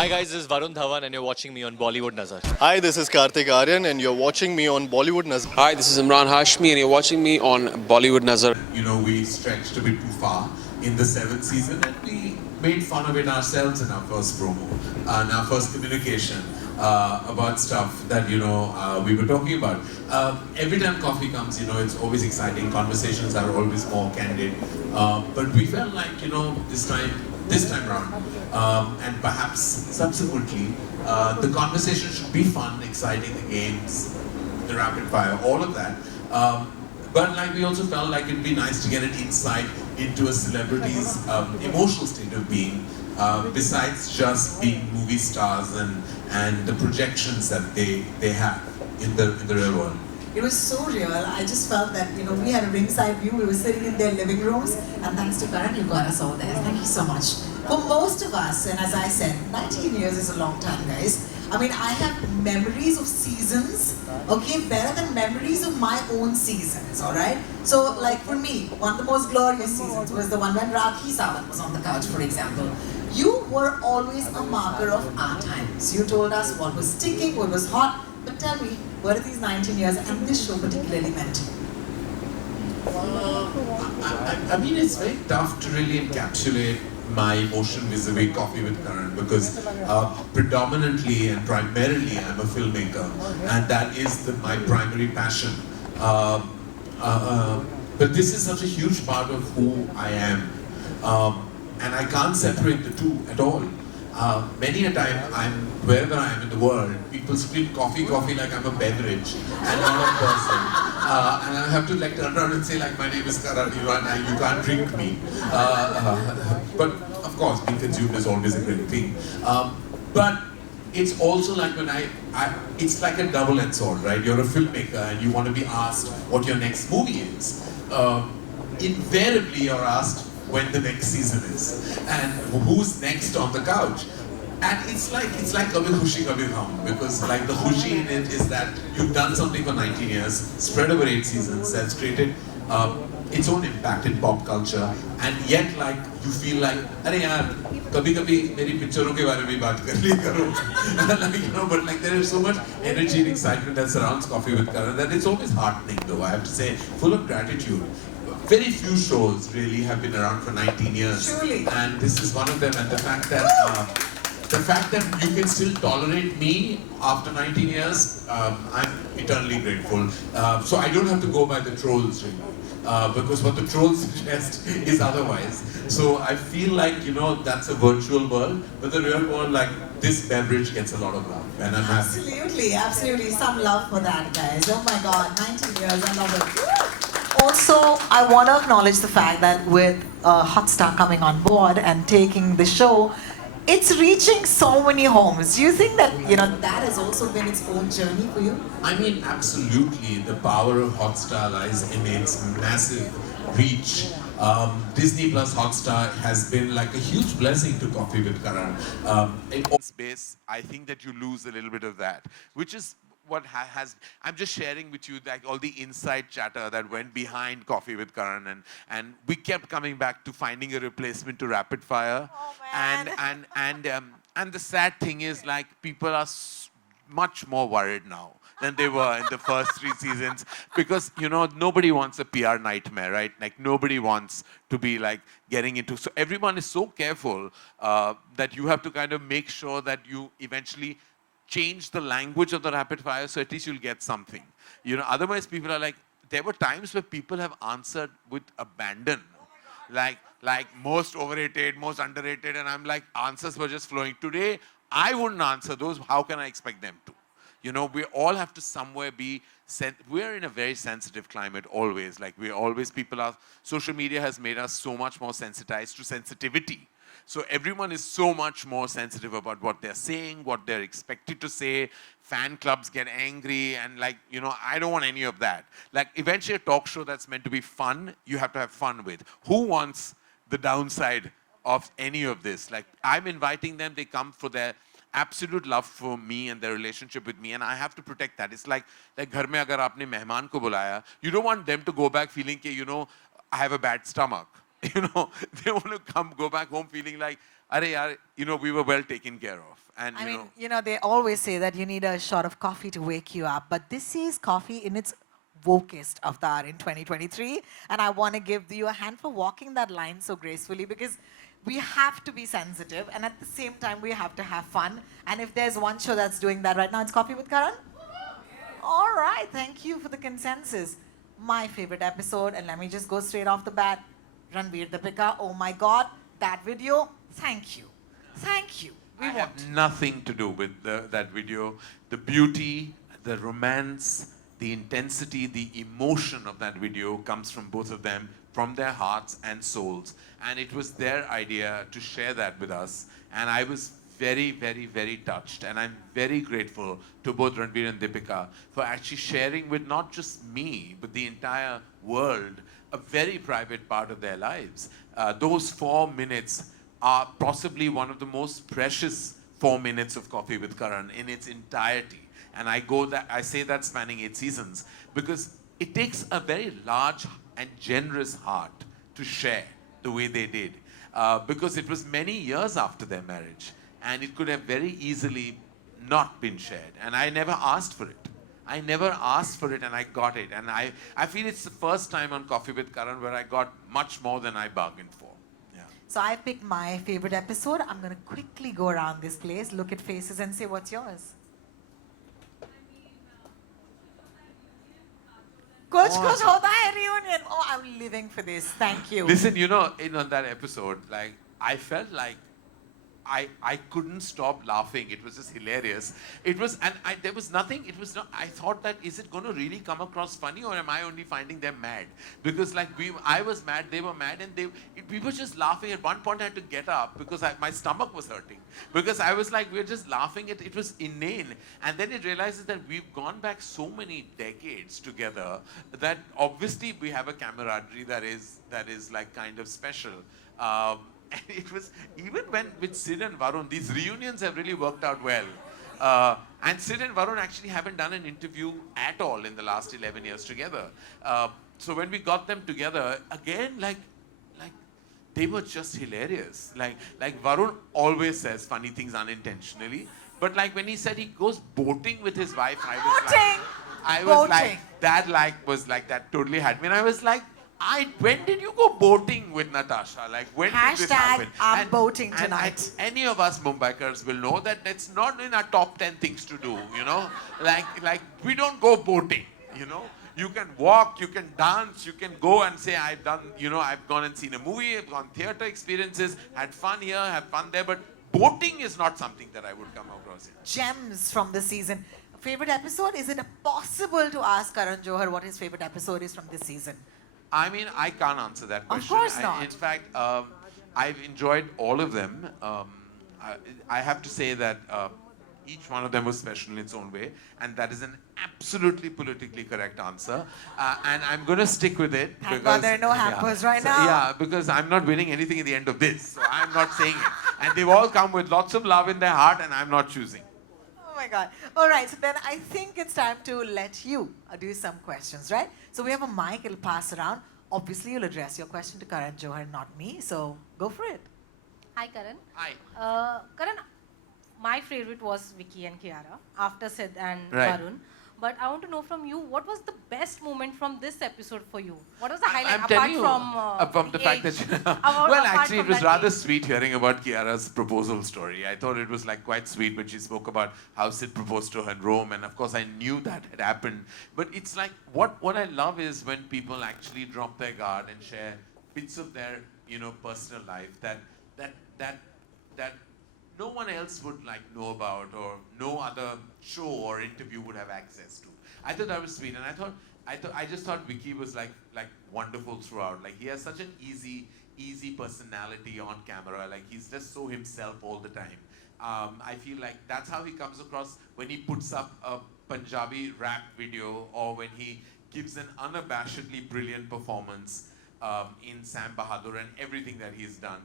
Hi guys, this is Varun Dhawan and you're watching me on Bollywood Nazar. Hi, this is Karthik Aryan, and you're watching me on BollywoodNazar. Hi, this is Imran Hashmi, and you're watching me on BollywoodNazar. We stretched a bit too far in the seventh season and we made fun of it ourselves in our first promo, in our first communication about stuff that, we were talking about. Every time coffee comes, it's always exciting. Conversations are always more candid. But we felt like, this time around, and perhaps subsequently, the conversation should be fun, exciting, the games, the rapid fire, all of that. But we also felt like it'd be nice to get an insight into a celebrity's emotional state of being, besides just being movie stars and the projections that they have in the real world. It was so real. I just felt that, we had a ringside view. We were sitting in their living rooms, and thanks to Karan, you got us all there. Thank you so much. For most of us, and as I said, 19 years is a long time, guys. I mean, I have memories of seasons, okay, better than memories of my own seasons, all right? So, for me, one of the most glorious seasons was the one when Rakhi Sawant was on the couch, for example. You were always a marker of our times. You told us what was sticking, what was hot. But tell me, what are these 19 years and this show particularly meant to you? I mean, it's very tough to really encapsulate my emotion vis-a-vis Coffee with Karan because predominantly and primarily I'm a filmmaker and that is my primary passion. But this is such a huge part of who I am, and I can't separate the two at all. Many a time, wherever I am in the world, people scream coffee, coffee like I'm a beverage and not a person. And I have to turn around and say my name is Karan, and you can't drink me. But of course, being consumed is always a great thing. But it's also when it's like a double-edged sword, right? You're a filmmaker and you want to be asked what your next movie is. Invariably, you're asked when the next season is and who's next on the couch. And it's like Kabhi Khushi Kabhi Gham, because the khushi in it is that you've done something for 19 years, spread over 8 seasons, that's created its own impact in pop culture, and yet you feel arey yaar, kabhi kabhi meri picturon ke bare mein baat kar liya karo. But there is so much energy and excitement that surrounds Coffee with Karan that it's always heartening, though, I have to say, full of gratitude. Very few shows really have been around for 19 years. Truly. And this is one of them. And the fact that you can still tolerate me after 19 years, I'm eternally grateful. So I don't have to go by the trolls, really, because what the trolls suggest is otherwise. So I feel that's a virtual world, but the real world, this beverage gets a lot of love, and I'm happy. Absolutely. Some love for that, guys. Oh my God, 19 years, I love it. Also, I want to acknowledge the fact that with Hotstar coming on board and taking the show, it's reaching so many homes. Do you think that, that has also been its own journey for you? I mean, absolutely. The power of Hotstar lies in its massive reach. Disney Plus Hotstar has been a huge blessing to Coffee with Karan. In space, I think that you lose a little bit of that, which is what I'm just sharing with you all the inside chatter that went behind Coffee with Karan, and we kept coming back to finding a replacement to Rapid Fire. Oh, man. And the sad thing is people are much more worried now than they were in the first 3 seasons, because nobody wants a PR nightmare, right? Nobody wants to be getting into, so everyone is so careful that you have to kind of make sure that you eventually change the language of the rapid fire, so at least you'll get something. Otherwise people are there were times where people have answered with abandon, most overrated, most underrated, and I'm answers were just flowing. Today, I wouldn't answer those. How can I expect them to? We all have to somewhere be, we're in a very sensitive climate always. Social media has made us so much more sensitized to sensitivity. So everyone is so much more sensitive about what they're saying, what they're expected to say. Fan clubs get angry, and I don't want any of that. Eventually a talk show that's meant to be fun, you have to have fun with. Who wants the downside of any of this? I'm inviting them, they come for their absolute love for me and their relationship with me, and I have to protect that. It's like घर में अगर आपने मेहमान को बुलाया, you don't want them to go back feeling I have a bad stomach. They want to go back home feeling Are yaar, you know, we were well taken care of. And, I mean, you know, they always say that you need a shot of coffee to wake you up, but this is coffee in its wokest avatar in 2023. And I want to give you a hand for walking that line so gracefully, because we have to be sensitive and at the same time we have to have fun. And if there's one show that's doing that right now, it's Coffee with Karan. All right, thank you for the consensus. My favorite episode, and let me just go straight off the bat, Ranveer Deepika. Oh my God, that video. Thank you, thank you. I have nothing to do with that video. The beauty, the romance, the intensity, the emotion of that video comes from both of them, from their hearts and souls. And it was their idea to share that with us. And I was very, very, very touched. And I'm very grateful to both Ranveer and Deepika for actually sharing with not just me, but the entire world, a very private part of their lives. Those 4 minutes are possibly one of the most precious 4 minutes of Coffee with Karan in its entirety. And I say that spanning 8 seasons because it takes a very large and generous heart to share the way they did. Because it was many years after their marriage and it could have very easily not been shared. And I never asked for it. I never asked for it and I got it. And I feel it's the first time on Coffee with Karan where I got much more than I bargained for. So I picked my favorite episode. I'm going to quickly go around this place, look at faces and say, what's yours? Kuch kuch hota hai reunion. Oh, I'm living for this. Thank you. Listen, you know, on that episode, like, I felt like I couldn't stop laughing. It was just hilarious. It was, and there was nothing, it was not, I thought that, is it going to really come across funny or am I only finding them mad? Because like I was mad, they were mad and we were just laughing. At one point I had to get up because my stomach was hurting. Because I was like, we were just laughing, it was inane. And then it realizes that we've gone back so many decades together that obviously we have a camaraderie that is like kind of special. And it was, even when with Sid and Varun, these reunions have really worked out well. And Sid and Varun actually haven't done an interview at all in the last 11 years together. So when we got them together, again, like they were just hilarious. Like Varun always says funny things unintentionally. But like when he said he goes boating with his wife, I was like, that totally had me. And I was like, when did you go boating with Natasha? Like, when did this happen? I'm boating tonight. And any of us Mumbaikars will know that that's not in our top 10 things to do, you know? Like we don't go boating, you know? You can walk, you can dance, you can go and say, I've gone and seen a movie, I've gone theater experiences, had fun here, had fun there, but boating is not something that I would come across here. Gems from the season. Favorite episode? Is it possible to ask Karan Johar what his favorite episode is from this season? I mean, I can't answer that question. Of course not. In fact, I've enjoyed all of them. I have to say that each one of them was special in its own way, and that is an absolutely politically correct answer. And I'm going to stick with it. Thank God there are no hampers right now. Yeah, because I'm not winning anything at the end of this, so I'm not saying it. And they've all come with lots of love in their heart, and I'm not choosing. Oh my God. All right, so then I think it's time to let you do some questions, right? So we have a mic, it'll pass around. Obviously, you'll address your question to Karan Johar, not me, so go for it. Hi, Karan. Hi. Karan, my favorite was Vicky and Kiara after Sid and Right. Varun. But I want to know from you, what was the best moment from this episode for you? What was the highlight I'm apart telling you, from the fact that well, actually, it was rather sweet hearing about Kiara's proposal story. I thought it was like quite sweet when she spoke about how Sid proposed to her in Rome, and of course, I knew that had happened. But it's like what I love is when people actually drop their guard and share bits of their personal life that no one else would like know about, or no other show or interview would have access to. I thought that was sweet, and I just thought Vicky was like wonderful throughout. Like he has such an easy personality on camera. Like he's just so himself all the time. I feel like that's how he comes across when he puts up a Punjabi rap video, or when he gives an unabashedly brilliant performance in Sam Bahadur and everything that he's done.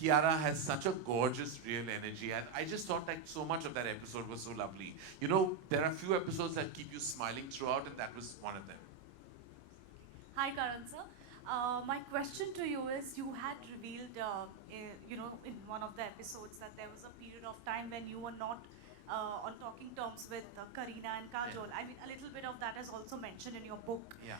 Kiara has such a gorgeous, real energy, and I just thought like so much of that episode was so lovely. You know, there are a few episodes that keep you smiling throughout, and that was one of them. Hi, Karan sir. My question to you is, you had revealed, in one of the episodes that there was a period of time when you were not on talking terms with Kareena and Kajol. Yeah. I mean, a little bit of that is also mentioned in your book. Yeah.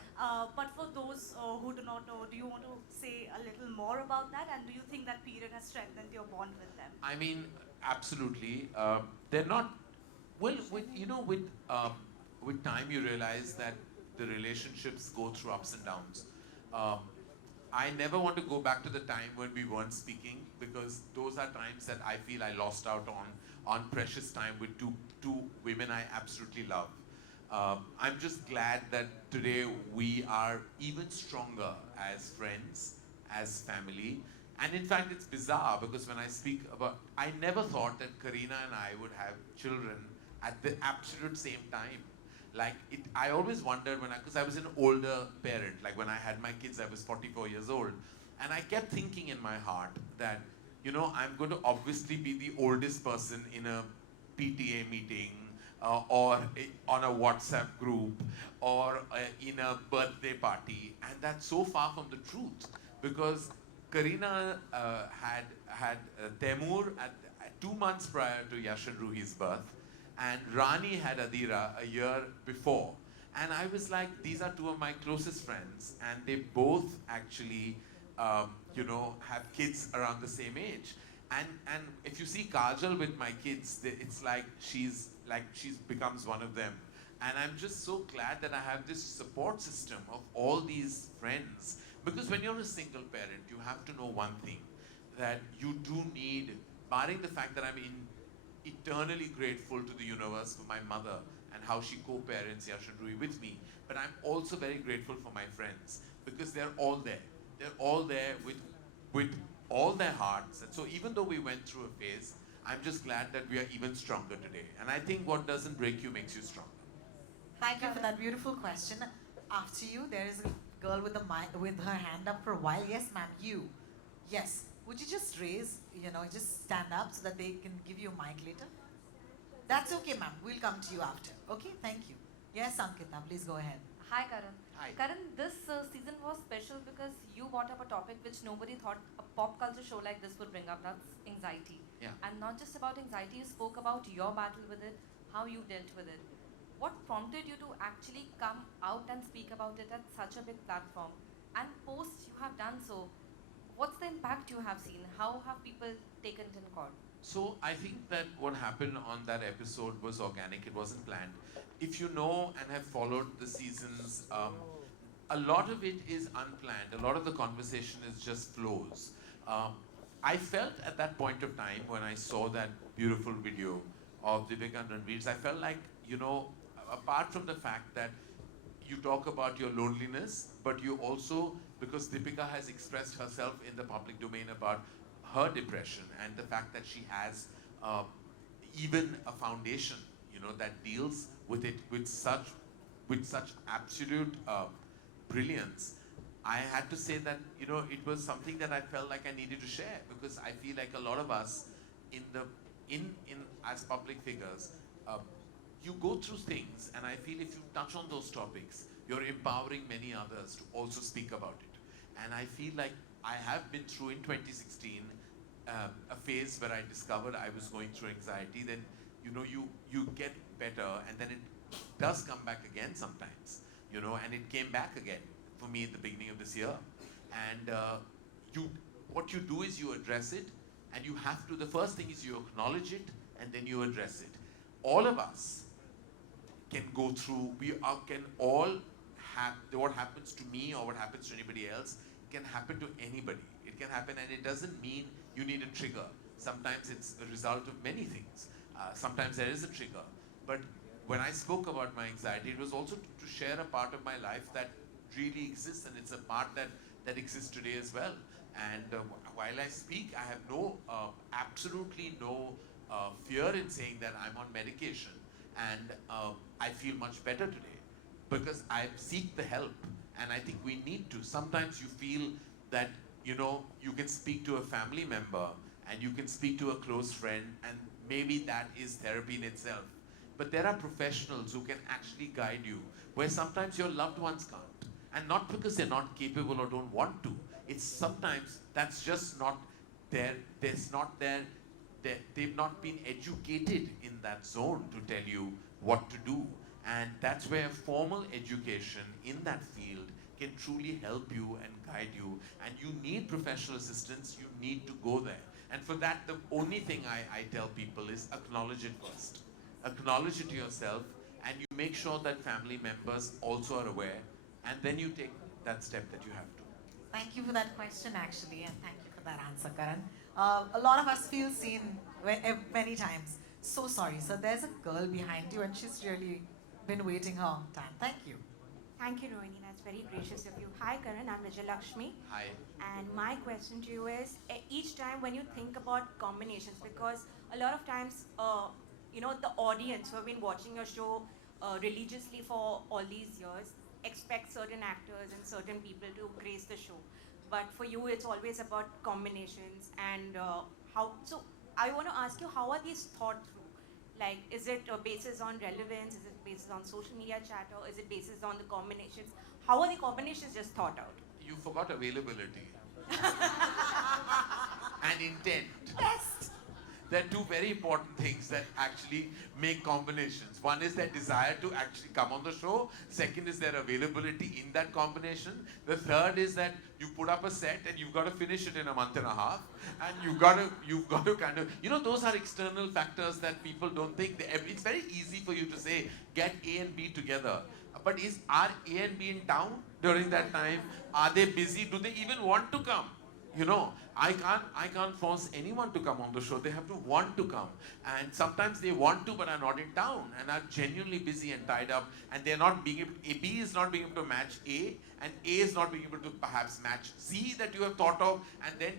But for those who do not know, do you want to say a little more about that? And do you think that period has strengthened your bond with them? I mean, absolutely. They're not. Well, with time you realize that the relationships go through ups and downs. Um, I never want to go back to the time when we weren't speaking, because those are times that I feel I lost out on precious time with two women I absolutely love. I'm just glad that today we are even stronger as friends, as family. And in fact, it's bizarre because when I speak about, I never thought that Kareena and I would have children at the absolute same time. Like I always wondered because I was an older parent. Like when I had my kids, I was 44 years old, and I kept thinking in my heart that, I'm going to obviously be the oldest person in a PTA meeting, or on a WhatsApp group, or in a birthday party, and that's so far from the truth, because Kareena had Temur at 2 months prior to Yash and Ruhi's birth, and Rani had Adira a year before. And I was like, these are two of my closest friends, and they both actually, have kids around the same age. And if you see Kajal with my kids, it's like she's becomes one of them. And I'm just so glad that I have this support system of all these friends. Because when you're a single parent, you have to know one thing, that you do need, barring the fact that I'm eternally grateful to the universe for my mother and how she co-parents Yash and Rui with me, but I'm also very grateful for my friends, because they're all there. They're all there with all their hearts. And so even though we went through a phase, I'm just glad that we are even stronger today. And I think what doesn't break you makes you stronger. Thank you for that beautiful question. After you, there is a girl with with her hand up for a while. Yes, ma'am, you. Yes. Would you just raise, just stand up so that they can give you a mic later? That's okay, ma'am. We'll come to you after. Okay, thank you. Yes, Ankita, please go ahead. Hi, Karan. Hi. Karan, this season was special because you brought up a topic which nobody thought a pop culture show like this would bring up. That's anxiety. Yeah. And not just about anxiety, you spoke about your battle with it, how you dealt with it. What prompted you to actually come out and speak about it at such a big platform? And post you have done so, what's the impact you have seen? How have people taken it in court? So I think that what happened on that episode was organic. It wasn't planned. If you know and have followed the seasons, a lot of it is unplanned. A lot of the conversation is just flows. I felt at that point of time when I saw that beautiful video of Deepika and Ranveer's, I felt like, apart from the fact that you talk about your loneliness, but you also, because Deepika has expressed herself in the public domain about her depression and the fact that she has even a foundation, that deals with it with such absolute brilliance. I had to say that, it was something that I felt like I needed to share, because I feel like a lot of us as public figures, you go through things, and I feel if you touch on those topics, you're empowering many others to also speak about it. And I feel like I have been through in 2016 a phase where I discovered I was going through anxiety. Then you get better, and then it does come back again sometimes, and it came back again for me at the beginning of this year. And what you do is you address it, and you have to. The first thing is you acknowledge it, and then you address it. All of us can go through. Can all have what happens to me or what happens to anybody else can happen to anybody. It can happen, and it doesn't mean you need a trigger. Sometimes it's a result of many things. Sometimes there is a trigger. But when I spoke about my anxiety, it was also to share a part of my life that really exists, and it's a part that exists today as well. And while I speak, I have absolutely no fear in saying that I'm on medication, and I feel much better today because I seek the help, and I think we need to. Sometimes you feel that you can speak to a family member and you can speak to a close friend, and maybe that is therapy in itself. But there are professionals who can actually guide you, where sometimes your loved ones can't. And not because they're not capable or don't want to. It's sometimes that's just not there. They've not been educated in that zone to tell you what to do. And that's where formal education in that field can truly help you and guide you. And you need professional assistance, you need to go there. And for that, the only thing I tell people is acknowledge it first. Acknowledge it to yourself, and you make sure that family members also are aware, and then you take that step that you have to. Thank you for that question, actually, and thank you for that answer, Karan. A lot of us feel seen many times. So sorry. So there's a girl behind you, and she's really been waiting her own time. Thank you. Thank you, Rohini. That's very gracious of you. Hi, Karan. I'm Vijay Lakshmi. Hi. And my question to you is, each time when you think about combinations, because a lot of times, the audience who have been watching your show religiously for all these years expect certain actors and certain people to grace the show. But for you, it's always about combinations and how. So I want to ask you, how are these thought through? Like, is it basis on relevance? Is it basis on social media chatter? Is it basis on the combinations? How are the combinations just thought out? You forgot availability and intent. Yes. There are two very important things that actually make combinations. One is their desire to actually come on the show. Second is their availability in that combination. The third is that you put up a set and you've got to finish it in a month and a half. And you've got to kind of, those are external factors that people don't think. It's very easy for you to say, get A and B together. But are A and B in town during that time? Are they busy? Do they even want to come? I can't force anyone to come on the show. They have to want to come. And sometimes they want to but are not in town and are genuinely busy and tied up, and they're not being able, B is not being able to match A, and A is not being able to perhaps match C that you have thought of. And then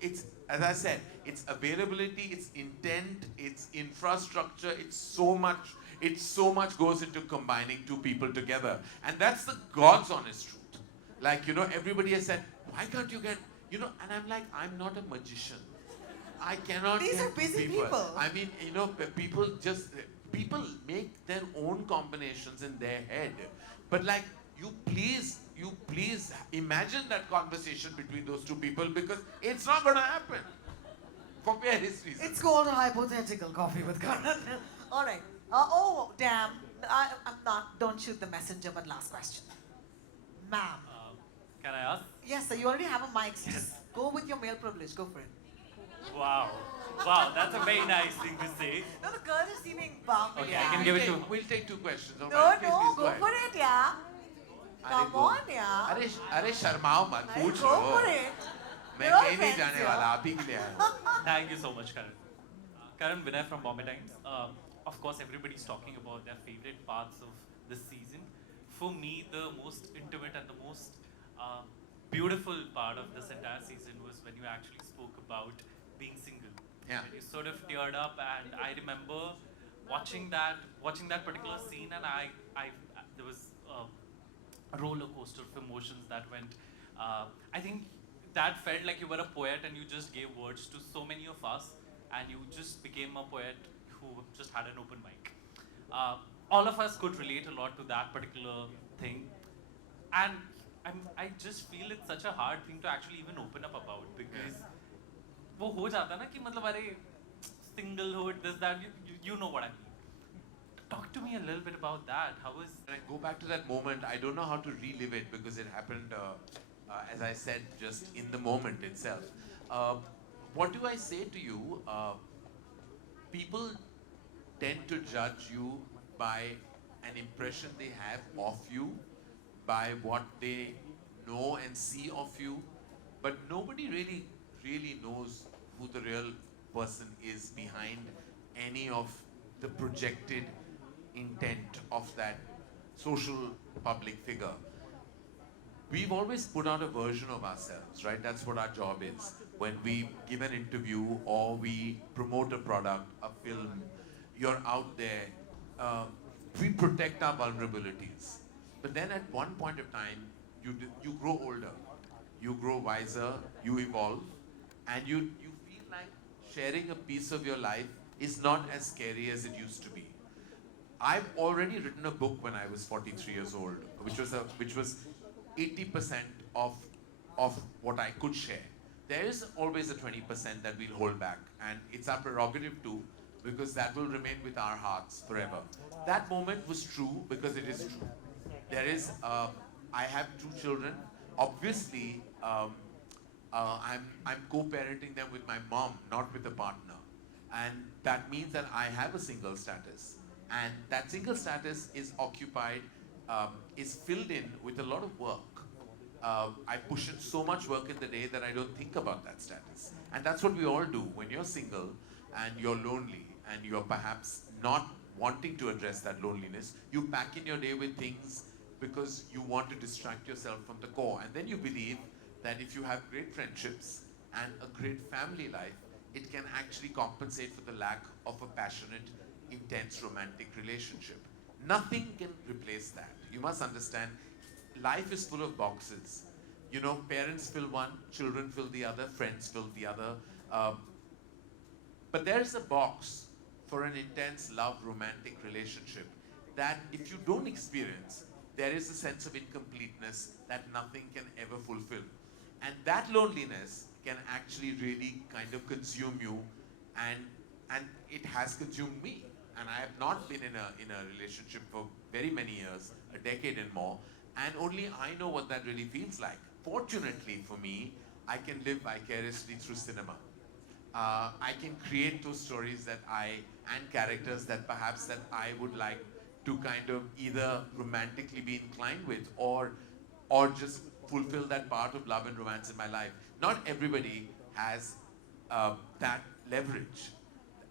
it's, as I said, it's availability, it's intent, it's infrastructure, it's so much goes into combining two people together. And that's the God's honest truth. Like, everybody has said, why can't you get, and I'm like, I'm not a magician. I cannot. These are busy people. I mean, people make their own combinations in their head. But like, you please imagine that conversation between those two people, because it's not going to happen for various reasons. It's called a hypothetical coffee with Karan. All right. Oh, damn. I'm not. Don't shoot the messenger, but last question. Ma'am. Can I ask? Yes, sir. You already have a mic. Just go with your male privilege. Go for it. Wow. Wow, that's a very nice thing to say. No, the girl is seeming bummed. Okay, yeah. I can give it to... We'll take two questions. No, Please go ahead. for it, yeah. Come on, yeah. अरे शर्माओ मत, Hey, पूछ go low. for it. मैं You're कहीं नहीं friends, जाने yeah. वाला, आप ही के लिए आया. Thank you so much, Karan. Karan, Vinay from Bombay Times. Of course, everybody's talking about their favorite parts of this season. For me, the most intimate and the most beautiful part of this entire season was when you actually spoke about being single. Yeah. And you sort of teared up, and I remember watching that particular scene, and there was a roller coaster of emotions that went. I think that felt like you were a poet and you just gave words to so many of us, and you just became a poet who just had an open mic. All of us could relate a lot to that particular thing, and I just feel it's such a hard thing to actually even open up about, because वो हो जाता ना कि मतलब अरे singlehood, this, that, you know what I mean. Talk to me a little bit about that. How was... When I go back to that moment, I don't know how to relive it, because it happened, as I said, just in the moment itself. What do I say to you? People tend to judge you by an impression they have of you, by what they know and see of you, but nobody really knows who the real person is behind any of the projected intent of that social public figure. We've always put out a version of ourselves, right? That's what our job is. When we give an interview or we promote a product, a film, you're out there, we protect our vulnerabilities. But then at one point of time, you grow older, you grow wiser, you evolve, and you feel like sharing a piece of your life is not as scary as it used to be. I've already written a book when I was 43 years old, which was 80% of what I could share. There is always a 20% that we'll hold back, and it's our prerogative too, because that will remain with our hearts forever. That moment was true because it is true. There is, I have 2 children. Obviously, I'm co-parenting them with my mom, not with a partner. And that means that I have a single status. And that single status is occupied, is filled in with a lot of work. I push in so much work in the day that I don't think about that status. And that's what we all do. When you're single and you're lonely and you're perhaps not wanting to address that loneliness, you pack in your day with things because you want to distract yourself from the core. And then you believe that if you have great friendships and a great family life, it can actually compensate for the lack of a passionate, intense romantic relationship. Nothing can replace that. You must understand, life is full of boxes. You know, parents fill one, children fill the other, friends fill the other. But there's a box for an intense love romantic relationship that if you don't experience, there is a sense of incompleteness that nothing can ever fulfill. And that loneliness can actually really kind of consume you, and it has consumed me. And I have not been in a relationship for very many years, a decade and more, and only I know what that really feels like. Fortunately for me, I can live vicariously through cinema. I can create those stories and characters that perhaps that I would like to kind of either romantically be inclined with or just fulfill that part of love and romance in my life. Not everybody has that leverage.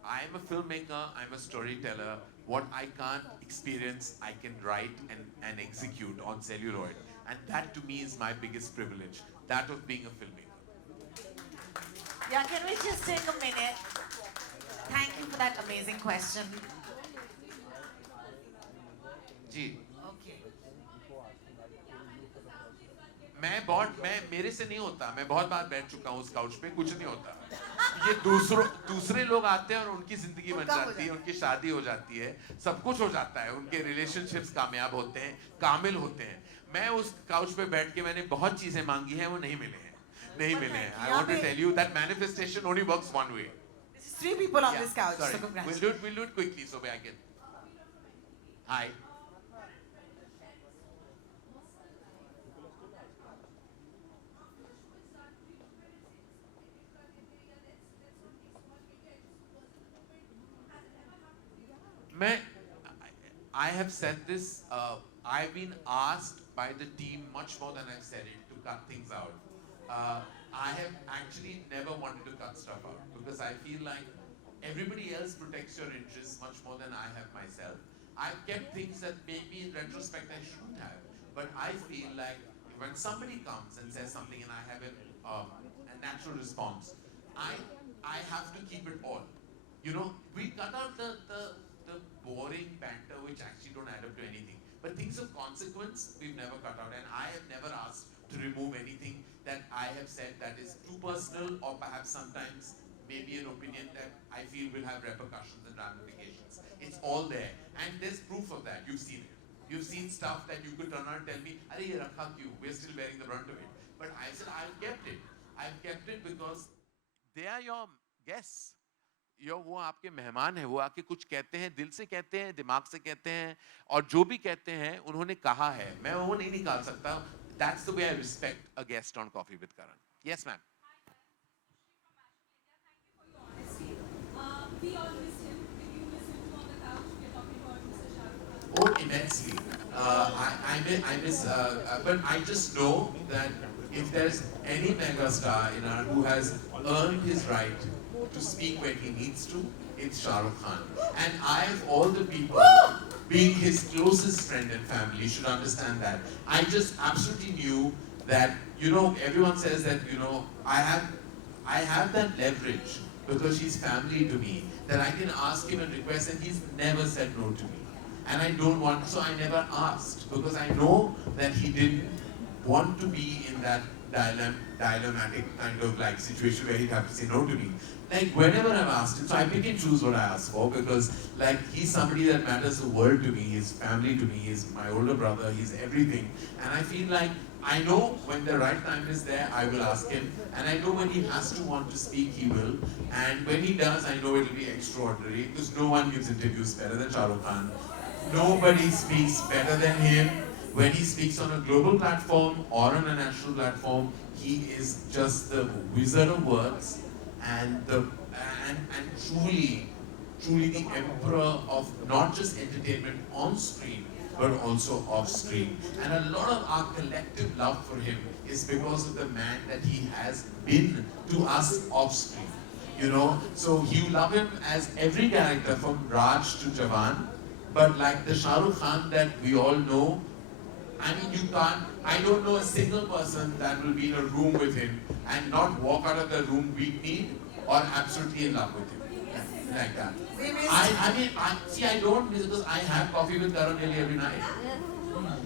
I'm a filmmaker, I'm a storyteller. What I can't experience, I can write and execute on celluloid. And that to me is my biggest privilege, that of being a filmmaker. Yeah, can we just take a minute? Thank you for that amazing question. Ji Okay. मेरे से नहीं होता, मैं बहुत बार बैठ चुका हूँ उस काउच पे, कुछ नहीं होता। ये दूसरे लोग आते हैं और उनकी जिंदगी बन जाती है, उनकी शादी हो जाती है, सब कुछ हो जाता है, उनके रिलेशनशिप्स कामयाब होते हैं, कामिल होते हैं। मैं उस काउच पे बैठ के मैंने बहुत चीजें मांगी हैं, वो नहीं मिले हैं, नहीं मिले हैं। I want to tell you that manifestation only works one way. There's 3 people on this couch, Sorry. so congratulations. We'll do it quickly so I can. Hi. I have said this, I've been asked by the team much more than I've said it to cut things out. I have actually never wanted to cut stuff out because I feel like everybody else protects your interests much more than I have myself. I've kept things that maybe in retrospect I shouldn't have, but I feel like when somebody comes and says something and I have a natural response, I have to keep it all. You know, we cut out the boring banter which actually don't add up to anything. But things of consequence, we've never cut out. And I have never asked to remove anything that I have said that is too personal or perhaps sometimes maybe an opinion that I feel will have repercussions and ramifications. It's all there. And there's proof of that. You've seen it. You've seen stuff that you could turn around and tell me, "Arey, ye rakha kyun? We're still bearing the brunt of it." But I said, I've kept it. I've kept it because they are your guests. वो आपके मेहमान हैं, वो आके कुछ कहते हैं, दिल से कहते हैं, दिमाग से कहते हैं, और जो भी कहते हैं उन्होंने कहा है, मैं वो नहीं निकाल सकता. That's the way I respect a guest on Coffee with Karan. Yes, ma'am. We all missed him. Did you miss him too on the couch? We are talking about Mr. Shah Rukh Khan. Oh, immensely. I miss, but I just know that if there's any megastar who has earned his right to speak when he needs to, it's Shah Rukh Khan. And I, of all the people, being his closest friend and family, should understand that. I just absolutely knew that, everyone says that, I have that leverage because he's family to me, that I can ask him and request, and he's never said no to me. And I don't want, so I never asked, because I know that he didn't want to be in that dilemmatic kind of like situation where he'd have to say no to me. Like whenever I've asked him, so I pick and choose what I ask for, because like he's somebody that matters the world to me, he's family to me, he's my older brother, he's everything. And I feel like I know when the right time is there, I will ask him. And I know when he has to want to speak, he will. And when he does, I know it'll be extraordinary because no one gives interviews better than Shah Rukh Khan. Nobody speaks better than him. When he speaks on a global platform or on a national platform, he is just the wizard of words and truly the emperor of not just entertainment on screen, but also off screen. And a lot of our collective love for him is because of the man that he has been to us off screen. You know, so you love him as every character from Raj to Jawan, but like the Shah Rukh Khan that we all know, I mean, I don't know a single person that will be in a room with him and not walk out of the room weak-kneed or absolutely in love with him. Like that. I don't miss because I have coffee with Karan nearly every night.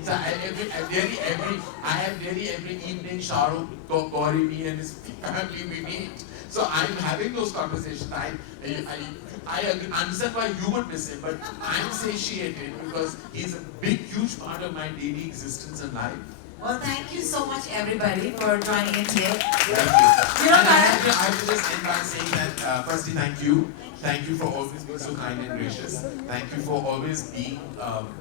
So I have nearly every evening, Shah Rukh, Gauri, me and his family, we meet. So I'm having those conversations. I understand why you would miss him, but I'm satiated because he's a big, huge part of my daily existence and life. Well, thank you so much, everybody, for joining in here. Thank you. And I have to just end by saying that, firstly, thank you. Thank you for always being so kind and gracious. Thank you for always being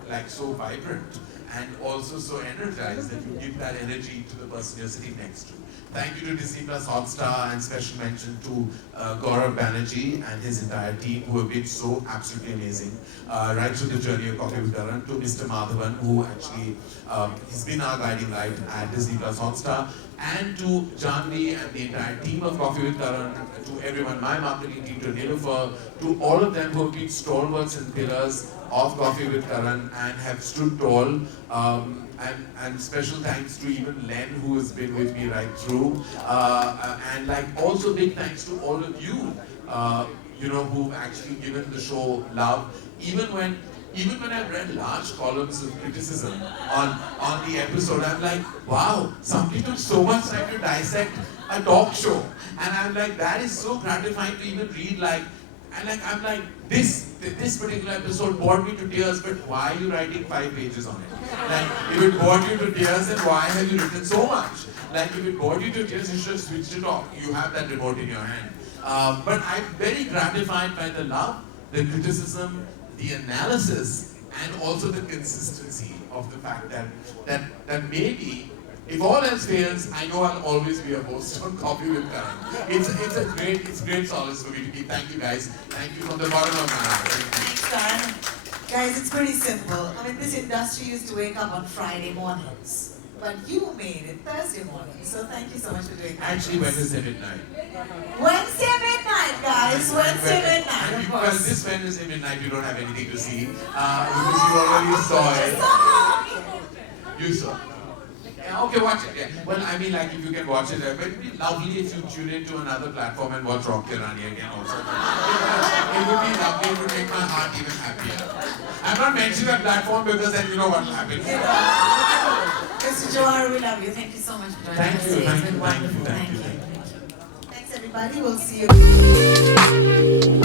like so vibrant and also so energized that you give that energy to the person you're sitting next to. Thank you to Disney Plus Hotstar and special mention to Gaurav Banerjee and his entire team who have been so absolutely amazing. Right through the journey of Coffee with Karan, to Mr. Madhavan who actually he's been our guiding light at Disney Plus Hotstar, and to Janvi and the entire team of Coffee with Karan, to everyone, my marketing team, to Nilofer, to all of them who have been stalwarts and pillars of Coffee with Karan and have stood tall. And special thanks to even Len who has been with me right through. And like also big thanks to all of you, you know, who've actually given the show love. Even when I've read large columns of criticism on the episode, I'm like, wow, somebody took so much time to dissect a talk show. And I'm like, that is so gratifying to even read like, and like, I'm like, this particular episode bored me to tears, but why are you writing 5 pages on it? Like, if it bored you to tears, then why have you written so much? Like, if it bored you to tears, you should have switched it off. You have that remote in your hand. But I'm very gratified by the love, the criticism, the analysis, and also the consistency of the fact that maybe, if all else fails, I know I'll always be a host on Coffee with Karan. It's great solace for me to be. Thank you guys. Thank you from the bottom of my heart. Thanks, Karan. Guys, it's pretty simple. I mean, this industry used to wake up on Friday mornings, but you made it Thursday morning. So thank you so much for doing that. Actually, Wednesday midnight. Wednesday midnight, guys. Wednesday midnight, of Well, course. this Wednesday midnight, you don't have anything to see because you already saw it. You saw. Yeah, okay, watch it. Yeah. Well, I mean, like, if you can watch it, but it'd be lovely if you tune into another platform and watch Rock Kirani again also. It would be lovely. It would make my heart even happier. I'm not mentioning that platform because then you know what will happen. Mr. Johar, we love you. Thank you so much for joining us. Thank you, today. It's thank been you, wonderful. thank you. Thanks, everybody. We'll see you.